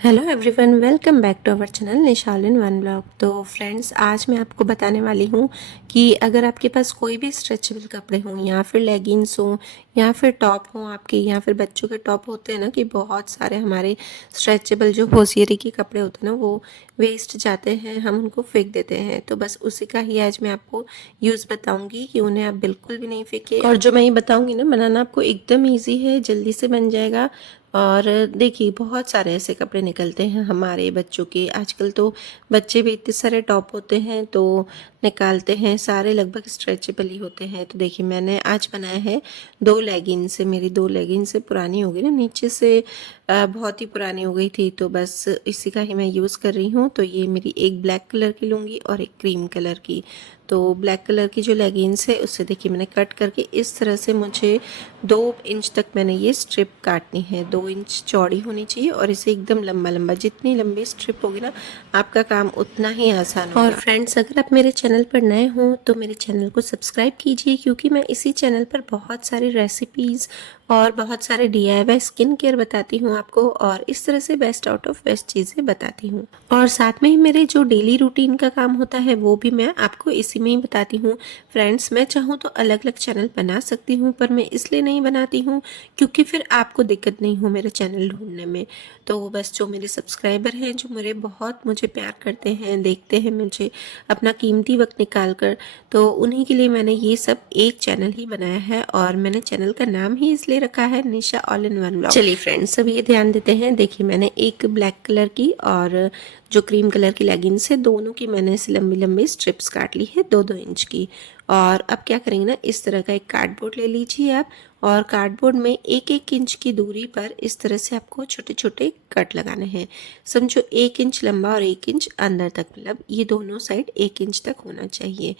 Hello everyone, welcome back to our channel Nishal in one blog. तो friends, आज मैं आपको बताने वाली हूँ कि अगर आपके पास कोई भी स्ट्रेचेबल कपड़े हों या फिर लेगिंग्स हों या फिर टॉप हों आपके, या फिर बच्चों के टॉप होते हैं ना, कि बहुत सारे हमारे स्ट्रेचेबल जो होसियरी के कपड़े होते हैं ना, वो वेस्ट जाते हैं, हम उनको फेंक देते हैं। तो बस उसी का ही आज मैं आपको यूज़ बताऊँगी कि उन्हें आप बिल्कुल भी नहीं फेंके। और जो मैं ये बताऊँगी ना, बनाना आपको एकदम ईजी है, जल्दी से बन जाएगा। और देखिए, बहुत सारे ऐसे कपड़े निकलते हैं हमारे बच्चों के। आजकल तो बच्चे भी इतने सारे टॉप होते हैं तो निकालते हैं, सारे लगभग स्ट्रेचेबल ही होते हैं। तो देखिए, मैंने आज बनाया है 2 लेगिंग्स से। मेरी 2 लेगिंग्स से पुरानी हो गई ना, नीचे से बहुत ही पुरानी हो गई थी, तो बस इसी का ही मैं यूज़ कर रही हूँ। तो ये मेरी एक ब्लैक कलर की लूँगी और एक क्रीम कलर की। तो ब्लैक कलर की जो लेगिंग्स है उससे देखिए मैंने कट करके इस तरह से, मुझे 2 इंच तक मैंने ये स्ट्रिप काटनी है। 2 इंच चौड़ी होनी चाहिए और इसे एकदम लंबा लंबा, जितनी लंबी स्ट्रिप होगी ना, आपका काम उतना ही आसान होगा। और फ्रेंड्स, अगर आप मेरे चैनल पर नए हों तो मेरे चैनल को सब्सक्राइब कीजिए, क्योंकि मैं इसी चैनल पर बहुत सारी रेसिपीज़ और बहुत सारे DIY स्किन केयर बताती हूँ आपको, और इस तरह से बेस्ट आउट ऑफ बेस्ट चीज़ें बताती हूँ। और साथ में ही मेरे जो डेली रूटीन का काम होता है वो भी मैं आपको इसी में ही बताती हूँ। फ्रेंड्स, मैं चाहूँ तो अलग अलग चैनल बना सकती हूँ, पर मैं इसलिए नहीं बनाती हूँ क्योंकि फिर आपको दिक्कत नहीं हो मेरे चैनल ढूंढने में। तो बस जो मेरे सब्सक्राइबर हैं, जो मेरे बहुत मुझे प्यार करते हैं, देखते हैं मुझे अपना कीमती वक्त निकाल कर, तो उन्हीं के लिए मैंने ये सब एक चैनल ही बनाया है। और मैंने चैनल का नाम ही इसलिए रखा है निशा ऑल इन वन ब्लॉग। चलिए फ्रेंड्स, अब ये ध्यान देते हैं। देखिए, मैंने एक ब्लैक कलर की और जो क्रीम कलर की लेगिंग्स है, दोनों की मैंने ऐसे लंबी लंबी स्ट्रिप्स काट ली है, 2-2 इंच की। और अब क्या करेंगे ना, इस तरह का एक कार्डबोर्ड ले लीजिए आप, और कार्डबोर्ड में 1-1 इंच की दूरी पर इस तरह से आपको छोटे छोटे कट लगाने हैं। समझो 1 इंच लंबा और 1 इंच अंदर तक, मतलब ये दोनों साइड 1 इंच तक होना चाहिए।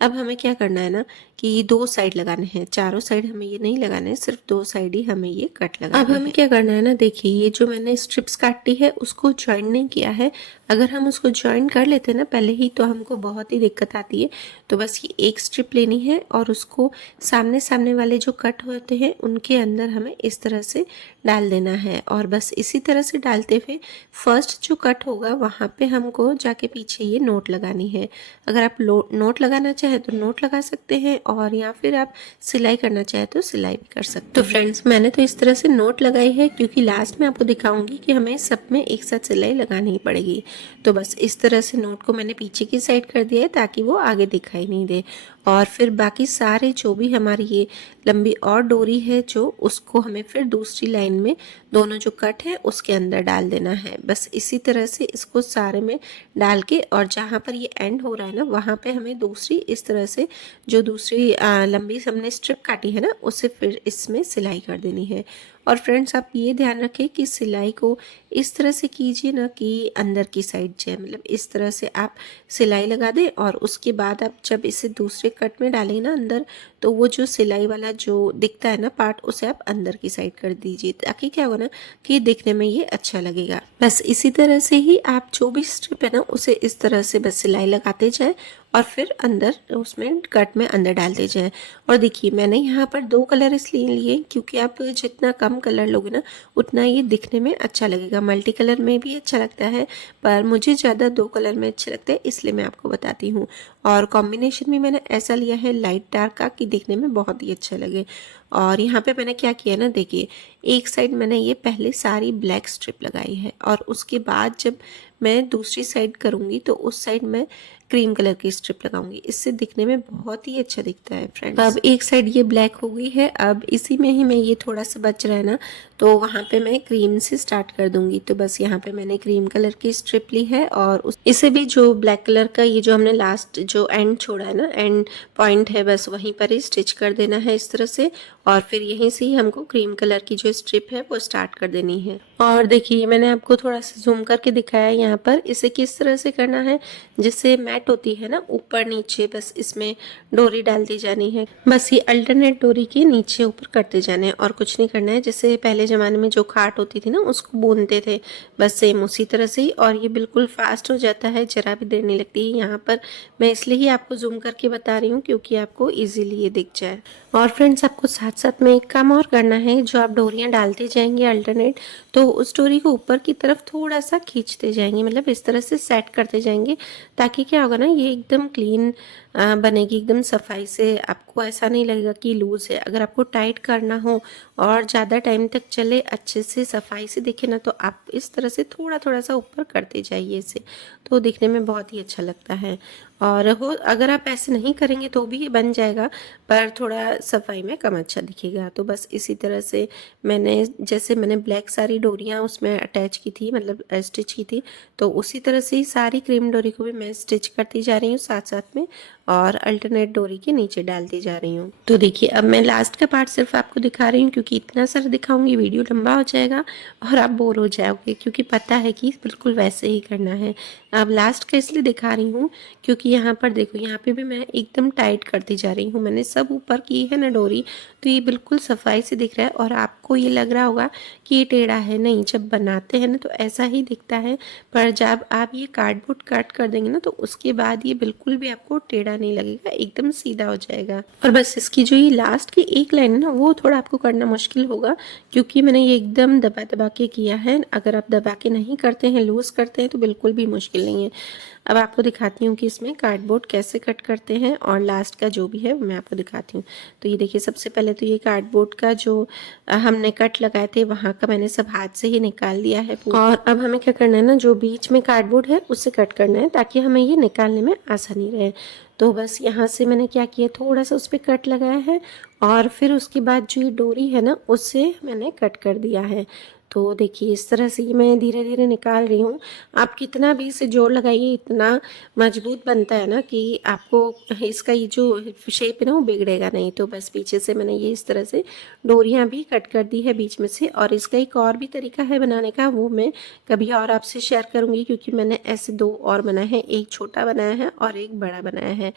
अब हमें क्या करना है ना, कि ये 2 साइड लगाने हैं, चारों साइड हमें ये नहीं लगाना है, सिर्फ 2 साइड ही हमें ये कट लगाना है। अब हमें क्या करना है ना, देखिए, ये जो मैंने स्ट्रिप्स काटी है उसको ज्वाइन नहीं किया है। अगर हम उसको ज्वाइन कर लेते हैं ना पहले ही, तो हमको बहुत ही दिक्कत आती है। तो बस ये एक स्ट्रिप लेनी है और उसको सामने सामने वाले जो कट होते हैं उनके अंदर हमें इस तरह से डाल देना है। और बस इसी तरह से डालते हुए फर्स्ट जो कट होगा वहाँ पे हमको जाके पीछे ये नोट लगानी है। अगर आप नोट लगाना चाहे तो नोट लगा सकते हैं, और या फिर आप सिलाई करना चाहे तो सिलाई भी कर सकते हैं। तो फ्रेंड्स, मैंने तो इस तरह से नोट लगाई है, क्योंकि लास्ट में आपको दिखाऊंगी कि हमें सब में एक साथ सिलाई लगानी ही पड़ेगी। तो बस इस तरह से नोट को मैंने पीछे की साइड कर दिया है, ताकि वो आगे दिखाई नहीं दे। और फिर बाकी सारे जो भी हमारी ये लंबी और डोरी है, जो उसको हमें फिर दूसरी लाइन में दोनों जो कट है उसके अंदर डाल देना है। बस इसी तरह से इसको सारे में डाल के, और जहाँ पर ये एंड हो रहा है ना, वहाँ पे हमें दूसरी इस तरह से जो दूसरी लंबी हमने स्ट्रिप काटी है ना, उसे फिर इसमें सिलाई कर देनी है। और फ्रेंड्स, आप ये ध्यान रखें कि सिलाई को इस तरह से कीजिए ना कि अंदर की साइड जाए, मतलब इस तरह से आप सिलाई लगा दें, और उसके बाद आप जब इसे दूसरे कट में डालें ना अंदर, तो वो जो सिलाई वाला जो दिखता है ना पार्ट, उसे आप अंदर की साइड कर दीजिए, ताकि क्या होगा ना कि देखने में ये अच्छा लगेगा। बस इसी तरह से ही आप जो भी स्ट्रिप है ना, उसे इस तरह से बस सिलाई लगाते जाए और फिर अंदर उसमें कट में अंदर डालते जाएं। और देखिए, मैंने यहाँ पर 2 कलर इसलिए लिए क्योंकि आप जितना कम कलर लोगे ना, उतना ये दिखने में अच्छा लगेगा। मल्टी कलर में भी अच्छा लगता है, पर मुझे ज़्यादा 2 कलर में अच्छे लगते हैं, इसलिए मैं आपको बताती हूँ। और कॉम्बिनेशन भी मैंने ऐसा लिया है लाइट डार्क का, कि दिखने में बहुत ही अच्छा लगे। और यहाँ पे मैंने क्या किया ना, देखिए, एक साइड मैंने ये पहले सारी ब्लैक स्ट्रिप लगाई है, और उसके बाद जब मैं दूसरी साइड करूँगी तो उस साइड मैं क्रीम कलर की स्ट्रिप लगाऊंगी। इससे दिखने में बहुत ही अच्छा दिखता है फ्रेंड्स। अब एक साइड ये ब्लैक हो गई है, अब इसी में ही मैं ये थोड़ा सा बच रहा है ना, तो वहाँ पे मैं क्रीम से स्टार्ट कर दूंगी। तो बस यहाँ पे मैंने क्रीम कलर की स्ट्रिप ली है, और इसे भी जो ब्लैक कलर का ये जो हमने लास्ट जो एंड छोड़ा है ना, एंड पॉइंट है, बस वहीं पर ही स्टिच कर देना है इस तरह से। और फिर यहीं से ही हमको क्रीम कलर की जो स्ट्रिप है वो स्टार्ट कर देनी है। और देखिए, मैंने आपको थोड़ा सा जूम करके दिखाया है यहाँ पर, इसे किस तरह से करना है, जिससे मैट होती है ना ऊपर नीचे, बस इसमें डोरी डाल दी जानी है। बस ये अल्टरनेट डोरी के नीचे ऊपर करते जाने हैं, और कुछ नहीं करना है। जैसे पहले पहले ज़माने में जो खाट होती थी ना उसको बुनते थे, बस सेम उसी तरह से ही। और ये बिल्कुल फास्ट हो जाता है, ज़रा भी देर नहीं लगती है। यहाँ पर मैं इसलिए ही आपको जूम करके बता रही हूँ क्योंकि आपको ईजिली ये दिख जाए। और फ्रेंड्स, आपको साथ साथ में एक काम और करना है। जो आप डोरियाँ डालते जाएंगे अल्टरनेट, तो उस डोरी को ऊपर की तरफ थोड़ा सा खींचते जाएंगे, मतलब इस तरह से सेट करते जाएंगे, ताकि क्या होगा ना, ये एकदम क्लीन बनेगी, एकदम सफाई से। आपको ऐसा नहीं लगेगा कि लूज़ है। अगर आपको टाइट करना हो और ज़्यादा टाइम तक चले, अच्छे से सफाई से दिखे ना, तो आप इस तरह से थोड़ा थोड़ा सा ऊपर करते जाइए इसे, तो दिखने में बहुत ही अच्छा लगता है। और हो अगर आप ऐसे नहीं करेंगे तो भी ये बन जाएगा, पर थोड़ा सफाई में कम अच्छा दिखेगा। तो बस इसी तरह से जैसे मैंने ब्लैक सारी डोरियाँ उसमें अटैच की थी, मतलब स्टिच की थी, तो उसी तरह से ही सारी क्रीम डोरी को भी मैं स्टिच करती जा रही हूँ साथ साथ में, और अल्टरनेट डोरी के नीचे डालती जा रही हूँ। तो देखिए, अब मैं लास्ट का पार्ट सिर्फ आपको दिखा रही हूँ, क्योंकि इतना सारा दिखाऊंगी वीडियो लंबा हो जाएगा और आप बोर हो जाओगे, क्योंकि पता है कि बिल्कुल वैसे ही करना है। अब लास्ट का इसलिए दिखा रही हूँ क्योंकि यहाँ पर देखो, यहाँ पे भी मैं एकदम टाइट करती जा रही हूँ। मैंने सब ऊपर की है ना डोरी, तो ये बिल्कुल सफाई से दिख रहा है। और आपको ये लग रहा होगा कि ये टेढ़ा है, नहीं, जब बनाते हैं ना तो ऐसा ही दिखता है, पर जब आप ये कार्डबोर्ड कट कर देंगे ना, तो उसके बाद ये बिल्कुल भी आपको टेढ़ा नहीं लगेगा, एकदम सीधा हो जाएगा। और बस इसकी जो ये लास्ट की एक लाइन है ना, वो थोड़ा आपको करना मुश्किल होगा, क्योंकि मैंने ये एकदम दबा दबा के किया है। अगर आप दबा के नहीं करते हैं, लूज करते हैं, तो बिल्कुल भी मुश्किल नहीं है। अब आपको दिखाती हूँ कि इसमें कार्डबोर्ड कैसे कट करते हैं, और लास्ट का जो भी है वो मैं आपको दिखाती हूँ। तो ये देखिए, सबसे पहले तो ये कार्डबोर्ड का जो हमने कट लगाए थे, वहाँ का मैंने सब हाथ से ही निकाल लिया है। और अब हमें क्या करना है ना, जो बीच में कार्डबोर्ड है उससे कट करना है, ताकि हमें ये निकालने में आसानी रहे। तो बस यहाँ से मैंने क्या किया, थोड़ा सा उस पर कट लगाया है, और फिर उसके बाद जो ये डोरी है ना, उससे मैंने कट कर दिया है। तो देखिए, इस तरह से मैं धीरे धीरे निकाल रही हूँ। आप कितना भी इसे जोर लगाइए, इतना मजबूत बनता है ना कि आपको इसका ये जो शेप है ना वो बिगड़ेगा नहीं। तो बस पीछे से मैंने ये इस तरह से डोरियाँ भी कट कर दी है बीच में से। और इसका एक और भी तरीका है बनाने का, वो मैं कभी और आपसे शेयर करूँगी, क्योंकि मैंने ऐसे दो और बनाए हैं, एक छोटा बनाया है और एक बड़ा बनाया है।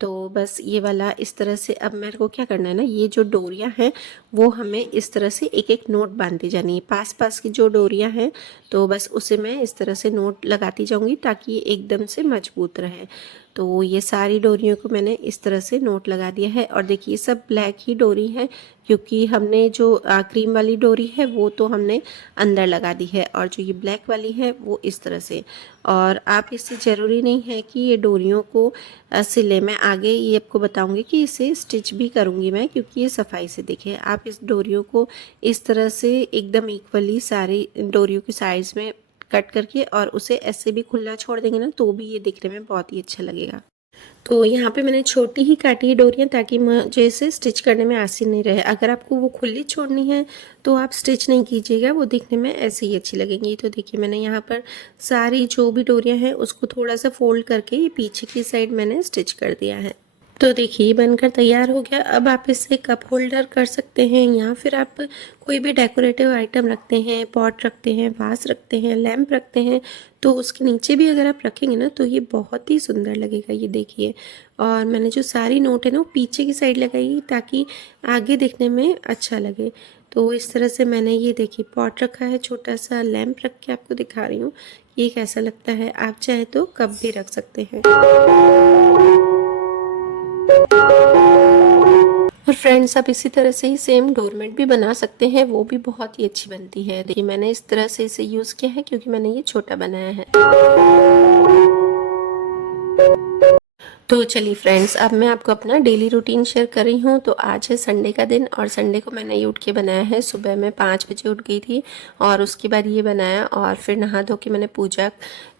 तो बस ये वाला इस तरह से, अब मेरे को क्या करना है ना, ये जो डोरियां हैं वो हमें इस तरह से एक एक नोट बांधती जानी है, पास पास की जो डोरियां हैं, तो बस उसे मैं इस तरह से नोट लगाती जाऊंगी, ताकि ये एकदम से मजबूत रहे। तो ये सारी डोरियों को मैंने इस तरह से नोट लगा दिया है। और देखिए, सब ब्लैक ही डोरी है, क्योंकि हमने जो क्रीम वाली डोरी है वो तो हमने अंदर लगा दी है, और जो ये ब्लैक वाली है वो इस तरह से। और आप इससे ज़रूरी नहीं है कि ये डोरियों को सिले। मैं आगे ये आपको बताऊंगी कि इसे स्टिच भी करूंगी मैं, क्योंकि ये सफाई से दिखे। आप इस डोरियों को इस तरह से एकदम इक्वली सारी डोरियों की साइज़ में कट करके, और उसे ऐसे भी खुला छोड़ देंगे ना, तो भी ये दिखने में बहुत ही अच्छा लगेगा। तो यहाँ पे मैंने छोटी ही काटी है डोरियाँ, ताकि मुझे इसे स्टिच करने में आसानी नहीं रहे। अगर आपको वो खुली छोड़नी है तो आप स्टिच नहीं कीजिएगा, वो दिखने में ऐसे ही अच्छी लगेंगी। तो देखिए, मैंने यहाँ पर सारी जो भी डोरियाँ हैं उसको थोड़ा सा फोल्ड करके ये पीछे की साइड मैंने स्टिच कर दिया है। तो देखिए, बनकर तैयार हो गया। अब आप इससे कप होल्डर कर सकते हैं, या फिर आप कोई भी डेकोरेटिव आइटम रखते हैं, पॉट रखते हैं, वास रखते हैं, लैंप रखते हैं, तो उसके नीचे भी अगर आप रखेंगे ना, तो ये बहुत ही सुंदर लगेगा। ये देखिए, और मैंने जो सारी नोट है ना वो पीछे की साइड लगाई, ताकि आगे देखने में अच्छा लगे। तो इस तरह से मैंने ये देखिए पॉट रखा है, छोटा सा लैंप रख के आपको दिखा रही हूँ ये कैसा लगता है। आप चाहे तो कप भी रख सकते हैं। और फ्रेंड्स, आप इसी तरह से ही सेम डोरमेट भी बना सकते हैं, वो भी बहुत ही अच्छी बनती है। देखिए, मैंने इस तरह से इसे यूज़ किया है, क्योंकि मैंने ये छोटा बनाया है। तो चलिए फ्रेंड्स, अब मैं आपको अपना डेली रूटीन शेयर कर रही हूँ। तो आज है संडे का दिन, और संडे को मैंने ये उठ के बनाया है। सुबह मैं 5 बजे उठ गई थी, और उसके बाद ये बनाया, और फिर नहा धो के मैंने पूजा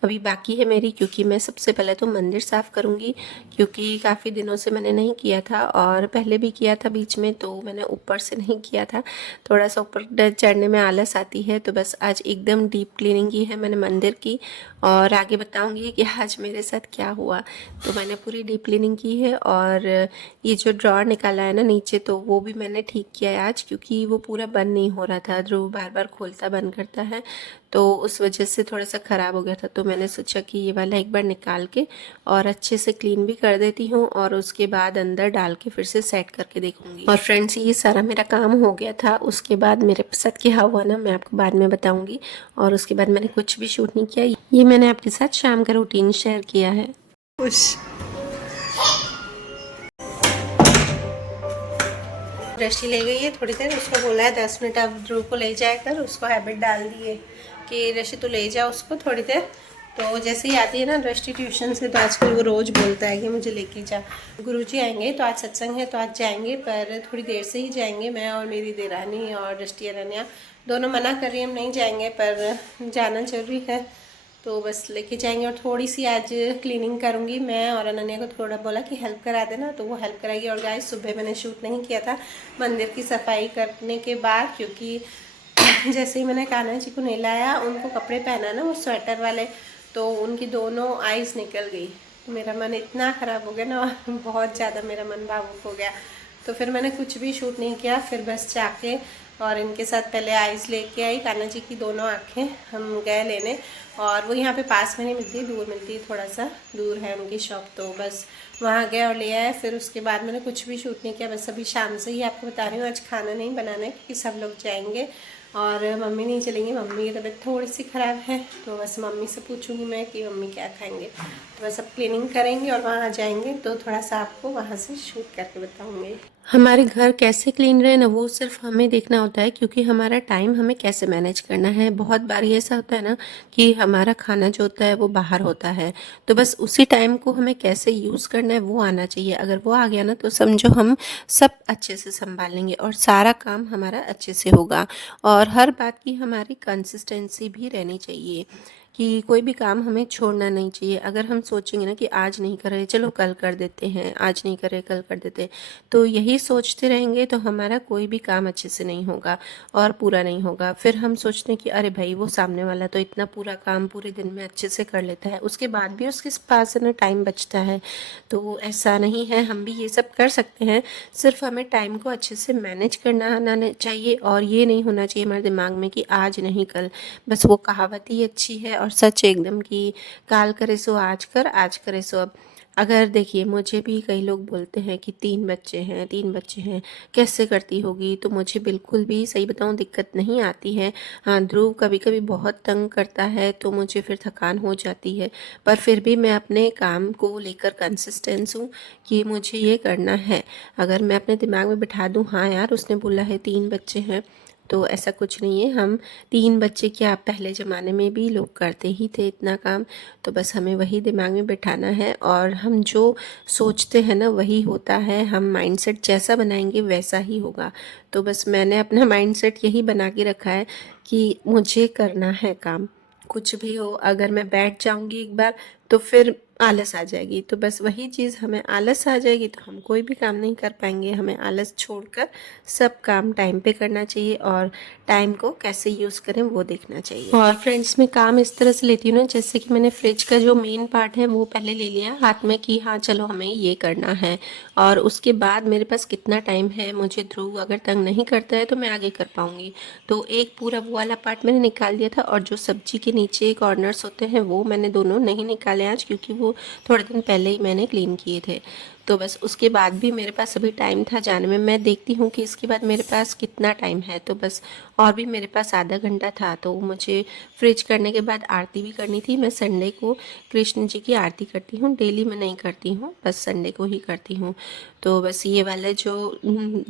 अभी बाकी है मेरी, क्योंकि मैं सबसे पहले तो मंदिर साफ़ करूँगी, क्योंकि काफ़ी दिनों से मैंने नहीं किया था, और पहले भी किया था बीच में, तो मैंने ऊपर से नहीं किया था, थोड़ा सा ऊपर चढ़ने में आलस आती है। तो बस आज एकदम डीप क्लीनिंग की है मैंने मंदिर की, और आगे बताऊँगी कि आज मेरे साथ क्या हुआ। तो मैंने पूरी पूरी डीप क्लीनिंग की है और ये जो ड्रॉर निकाला है ना नीचे, तो वो भी मैंने ठीक किया है आज, क्योंकि वो पूरा बंद नहीं हो रहा था। ध्रुव बार बार खोलता बंद करता है, तो उस वजह से थोड़ा सा ख़राब हो गया था। तो मैंने सोचा कि ये वाला एक बार निकाल के और अच्छे से क्लीन भी कर देती हूँ और उसके बाद अंदर डाल के फिर से सेट करके देखूँगी। और फ्रेंड्स, ये सारा मेरा काम हो गया था। उसके बाद मेरे साथ क्या हुआ ना, मैं आपको बाद में बताऊँगी। और उसके बाद मैंने कुछ भी शूट नहीं किया। ये मैंने आपके साथ शाम का रूटीन शेयर किया है। खुश दृष्टि ले गई है थोड़ी देर, उसको बोला है 10 मिनट अब ध्रुव को ले जाया कर। उसको हैबिट डाल दी है कि दृष्टि तू ले जा उसको थोड़ी देर। तो जैसे ही आती है ना दृष्टि ट्यूशन से, तो आजकल वो रोज़ बोलता है कि मुझे लेके जा। गुरुजी आएंगे तो आज सत्संग है तो आज जाएंगे, पर थोड़ी देर से ही जाएंगे। मैं और मेरी देरानी और दृष्टि अनन्या दोनों मना कर रही हैं, हम नहीं जाएंगे, पर जाना जरूरी है तो बस लेके जाएंगे। और थोड़ी सी आज क्लीनिंग करूँगी मैं, और अनन्या को थोड़ा बोला कि हेल्प करा देना, तो वो हेल्प कराएगी। और गाइस, सुबह मैंने शूट नहीं किया था मंदिर की सफाई करने के बाद, क्योंकि जैसे ही मैंने कान्हा जी को नहीं लाया, उनको कपड़े पहना ना वो स्वेटर वाले, तो उनकी दोनों आइज़ निकल गई। मेरा मन इतना ख़राब हो गया ना, बहुत ज़्यादा मेरा मन भावुक हो गया। तो फिर मैंने कुछ भी शूट नहीं किया, फिर बस जाके और इनके साथ पहले आइज़ लेके आई, कान्हा जी की दोनों आँखें हम गए लेने। और वो यहाँ पे पास में नहीं मिलती, दूर मिलती है, थोड़ा सा दूर है उनकी शॉप, तो बस वहाँ गए और ले आए। फिर उसके बाद मैंने कुछ भी शूट नहीं किया, बस अभी शाम से ही आपको बता रही हूँ। आज खाना नहीं बनाना है क्योंकि सब लोग जाएंगे और मम्मी नहीं चलेंगी, मम्मी की तबीयत थोड़ी सी ख़राब है, तो बस मम्मी से पूछूंगी मैं कि मम्मी क्या खाएंगे। तो बस अब क्लीनिंग करेंगे और वहाँ जाएंगे, तो थोड़ा सा आपको वहाँ से शूट करके बताऊँगी। हमारे घर कैसे क्लीन रहे ना, वो सिर्फ हमें देखना होता है, क्योंकि हमारा टाइम हमें कैसे मैनेज करना है। बहुत बार ऐसा होता है ना कि हमारा खाना जो होता है वो बाहर होता है, तो बस उसी टाइम को हमें कैसे यूज़ करना है वो आना चाहिए। अगर वो आ गया ना, तो समझो हम सब अच्छे से संभाल लेंगे और सारा काम हमारा अच्छे से होगा। और हर बात की हमारी कंसिस्टेंसी भी रहनी चाहिए कि कोई भी काम हमें छोड़ना नहीं चाहिए। अगर हम सोचेंगे ना कि आज नहीं कर रहे, चलो कल कर देते हैं, आज नहीं कर रहे कल कर देते हैं, तो यही सोचते रहेंगे तो हमारा कोई भी काम अच्छे से नहीं होगा और पूरा नहीं होगा। फिर हम सोचते हैं कि अरे भाई, वो सामने वाला तो इतना पूरा काम पूरे दिन में अच्छे से कर लेता है, उसके बाद भी उसके पास ना टाइम बचता है। तो ऐसा नहीं है, हम भी ये सब कर सकते हैं, सिर्फ हमें टाइम को अच्छे से मैनेज करना आना चाहिए। और ये नहीं होना चाहिए हमारे दिमाग में कि आज नहीं कल। बस वो कहावत ही अच्छी है और सच एकदम कि काल करे सो आज कर, आज करे सो अब। अगर देखिए, मुझे भी कई लोग बोलते हैं कि 3 बच्चे हैं कैसे करती होगी, तो मुझे बिल्कुल भी, सही बताऊं, दिक्कत नहीं आती है। हाँ, ध्रुव कभी कभी बहुत तंग करता है तो मुझे फिर थकान हो जाती है, पर फिर भी मैं अपने काम को लेकर कंसिस्टेंस हूँ कि मुझे ये करना है। अगर मैं अपने दिमाग में बिठा दूँ हाँ यार उसने बोला है 3 बच्चे हैं, तो ऐसा कुछ नहीं है। हम 3 बच्चे क्या, पहले ज़माने में भी लोग करते ही थे इतना काम, तो बस हमें वही दिमाग में बिठाना है और हम जो सोचते हैं ना वही होता है। हम माइंडसेट जैसा बनाएंगे वैसा ही होगा। तो बस मैंने अपना माइंडसेट यही बना के रखा है कि मुझे करना है काम, कुछ भी हो। अगर मैं बैठ जाऊंगी एक बार तो फिर आलस आ जाएगी, तो बस वही चीज़, हमें आलस आ जाएगी तो हम कोई भी काम नहीं कर पाएंगे। हमें आलस छोड़कर सब काम टाइम पे करना चाहिए और टाइम को कैसे यूज़ करें वो देखना चाहिए। और फ्रेंड्स, मैं काम इस तरह से लेती हूँ ना, जैसे कि मैंने फ्रिज का जो मेन पार्ट है वो पहले ले लिया हाथ में कि हाँ चलो हमें ये करना है, और उसके बाद मेरे पास कितना टाइम है, मुझे ध्रुव अगर तंग नहीं करता है तो मैं आगे कर पाऊँगी। तो एक पूरा वो वाला पार्ट मैंने निकाल दिया था, और जो सब्जी के नीचे कॉर्नर्स होते हैं वो मैंने दोनों नहीं निकाले आज, क्योंकि वो थोड़े दिन पहले ही मैंने क्लीन किए थे। तो बस उसके बाद भी मेरे पास अभी टाइम था जाने में। मैं देखती हूँ कि इसके बाद मेरे पास कितना टाइम है, तो बस और भी मेरे पास आधा घंटा था। तो मुझे फ्रिज करने के बाद आरती भी करनी थी। मैं संडे को कृष्ण जी की आरती करती हूँ, डेली मैं नहीं करती हूँ, बस संडे को ही करती हूँ। तो बस ये वाला जो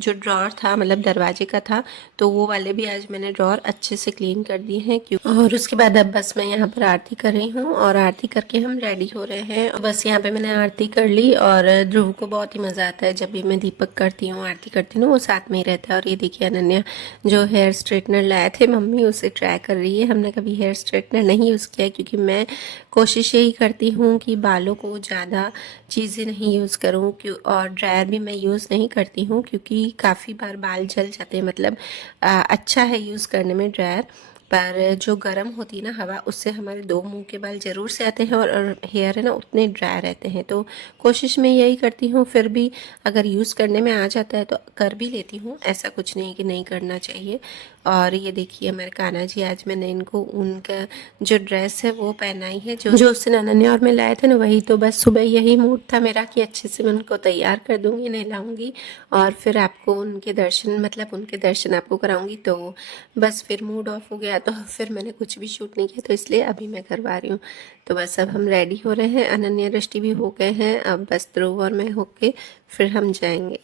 ड्रॉर था, मतलब दरवाजे का था, तो वो वाले भी आज मैंने ड्रॉर अच्छे से क्लीन कर दिए हैं। क्यों, और उसके बाद अब बस मैं यहाँ पर आरती कर रही हूँ और आरती करके हम रेडी हो रहे हैं। बस यहाँ पे मैंने आरती कर ली, और ध्रुव को बहुत ही मज़ा आता है जब भी मैं दीपक करती हूँ, आरती करती हूँ, वो साथ में ही रहता है। और ये देखिए, अनन्या जो हेयर स्ट्रेटनर लाए थे मम्मी, उसे ट्राई कर रही है। हमने कभी हेयर स्ट्रेटनर नहीं यूज़ किया, क्योंकि मैं कोशिश यही करती हूँ कि बालों को ज़्यादा चीज़ें नहीं यूज़ करूँ, क्यों, और ड्रायर भी मैं यूज़ नहीं करती हूँ, क्योंकि काफ़ी बार बाल जल जाते हैं। मतलब अच्छा है यूज़ करने में ड्रायर, पर जो गर्म होती है ना हवा, उससे हमारे 2 मुंह के बाल ज़रूर से आते हैं और हेयर है ना उतने ड्राई रहते हैं। तो कोशिश मैं यही करती हूँ, फिर भी अगर यूज़ करने में आ जाता है तो कर भी लेती हूँ, ऐसा कुछ नहीं कि नहीं करना चाहिए। और ये देखिए हमारे कान्हा जी, आज मैंने इनको उनका जो ड्रेस है वो पहनाई है, जो उस दिन अनन्या और मैं लाए थे ना वही। तो बस सुबह यही मूड था मेरा कि अच्छे से मैं उनको तैयार कर दूँगी, नहलाऊँगी और फिर आपको उनके दर्शन आपको कराऊँगी। तो बस फिर मूड ऑफ हो गया, तो फिर मैंने कुछ भी शूट नहीं किया, तो इसलिए अभी मैं करवा रही हूँ। तो बस अब हम रेडी हो रहे हैं, अनन्या दृष्टि भी हो गए हैं, अब बस ध्रुव और मैं होके फिर हम जाएंगे।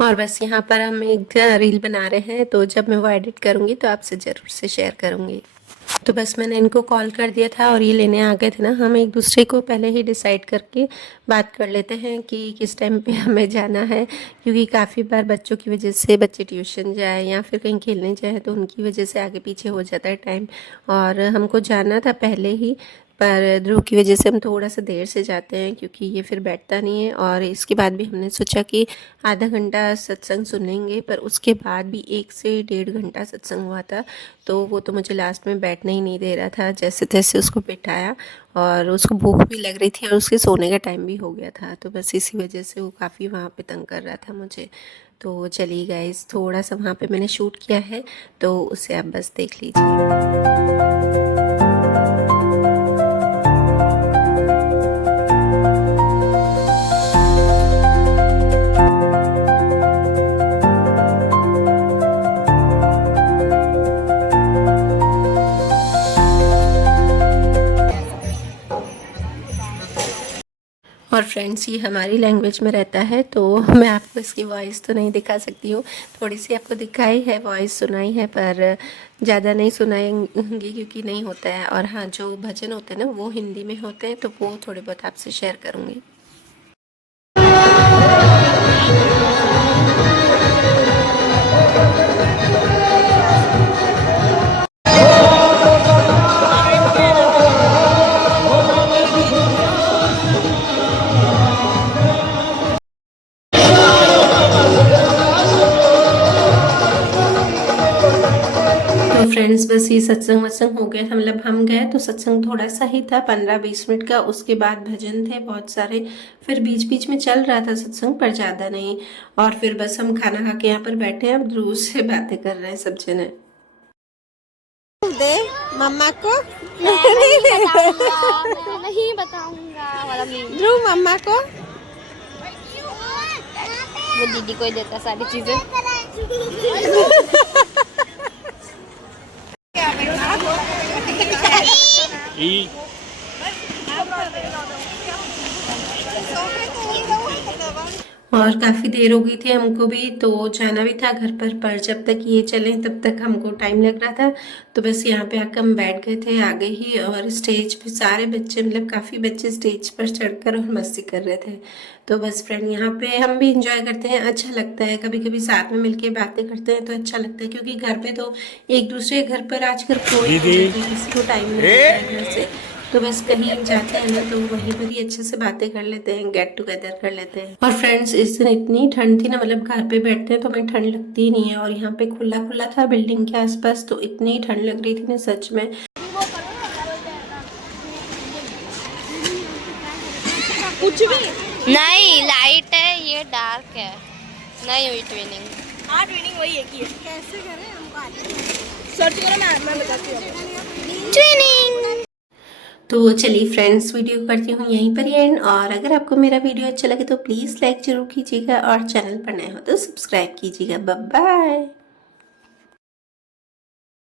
और बस यहाँ पर हम एक रील बना रहे हैं, तो जब मैं वो एडिट करूँगी तो आपसे ज़रूर से शेयर करूँगी। तो बस मैंने इनको कॉल कर दिया था और ये लेने आ गए थे ना। हम एक दूसरे को पहले ही डिसाइड करके बात कर लेते हैं कि किस टाइम पे हमें जाना है, क्योंकि काफ़ी बार बच्चों की वजह से बच्चे ट्यूशन जाए या फिर कहीं खेलने जाए तो उनकी वजह से आगे पीछे हो जाता है टाइम। और हमको जाना था पहले ही, पर ध्रुव की वजह से हम थोड़ा सा देर से जाते हैं, क्योंकि ये फिर बैठता नहीं है। और इसके बाद भी हमने सोचा कि आधा घंटा सत्संग सुन लेंगे, पर उसके बाद भी 1 से 1.5 घंटा सत्संग हुआ था। तो वो तो मुझे लास्ट में बैठने ही नहीं दे रहा था, जैसे तैसे उसको बिठाया और उसको भूख भी लग रही थी और उसके सोने का टाइम भी हो गया था। तो बस इसी वजह से वो काफ़ी वहाँ पे तंग कर रहा था मुझे। तो चलिए गाइस, थोड़ा सा वहाँ पे मैंने शूट किया है, तो उसे आप बस देख लीजिए। और फ्रेंड्स, ये हमारी लैंग्वेज में रहता है, तो मैं आपको इसकी वॉइस तो नहीं दिखा सकती हूँ। थोड़ी सी आपको दिखाई है, वॉइस सुनाई है, पर ज़्यादा नहीं सुनाएंगी क्योंकि नहीं होता है। और हाँ, जो भजन होते हैं ना वो हिंदी में होते हैं, तो वो थोड़े बहुत आपसे शेयर करूँगी। तो फ्रेंड्स, बस ये सत्संग वत्संग हो गया था, मतलब हम गए तो सत्संग थोड़ा सा ही था, 15-20 मिनट का। उसके बाद भजन थे बहुत सारे, फिर बीच बीच में चल रहा था सत्संग, पर ज़्यादा नहीं। और फिर बस हम खाना खा के यहाँ पर बैठे हैं, अब ध्रुव से बातें कर रहे हैं सब जने। दे मम्मा को, मैं नहीं बताऊंगा ध्रुव मम्मा को। वो दीदी को ही देता सारी चीजें। और काफ़ी देर हो गई थी हमको भी, तो जाना भी था घर पर जब तक ये चले तब तक हमको टाइम लग रहा था। तो बस यहाँ पे आकर हम बैठ गए थे आगे ही, और स्टेज पे सारे बच्चे, मतलब काफ़ी बच्चे स्टेज पर चढ़कर और मस्ती कर रहे थे। तो बस फ्रेंड, यहाँ पे हम भी इंजॉय करते हैं, अच्छा लगता है। कभी कभी साथ में मिलके बातें करते हैं तो अच्छा लगता है, क्योंकि घर पे तो एक दूसरे घर पर आजकल कोई नहीं जाता, किसी को टाइम नहीं होता है घर से। तो बस कहीं जाते हैं ना तो वहीं पर ही अच्छे से बातें कर लेते हैं, गेट टुगेदर कर लेते हैं। और फ्रेंड्स, इस दिन इतनी ठंड थी ना, मतलब घर पे बैठते हैं तो हमें ठंड लगती ही नहीं है, और यहाँ पे खुला खुला था बिल्डिंग के आसपास, तो इतनी ठंड लग रही थी ना सच में। कुछ भी नहीं, लाइट है, ये डार्क है, नहीं हुई ट्विनिंग। हाँ, ट्विनिंग वही है कि कैसे करें, हमको सर्च करो, मैं बताती हूँ ट्विनिंग। तो चलिए फ्रेंड्स, वीडियो करती हूँ यहीं पर ही एंड। और अगर आपको मेरा वीडियो अच्छा लगे तो प्लीज़ लाइक ज़रूर कीजिएगा, और चैनल पर नए हो तो सब्सक्राइब कीजिएगा। Bye bye.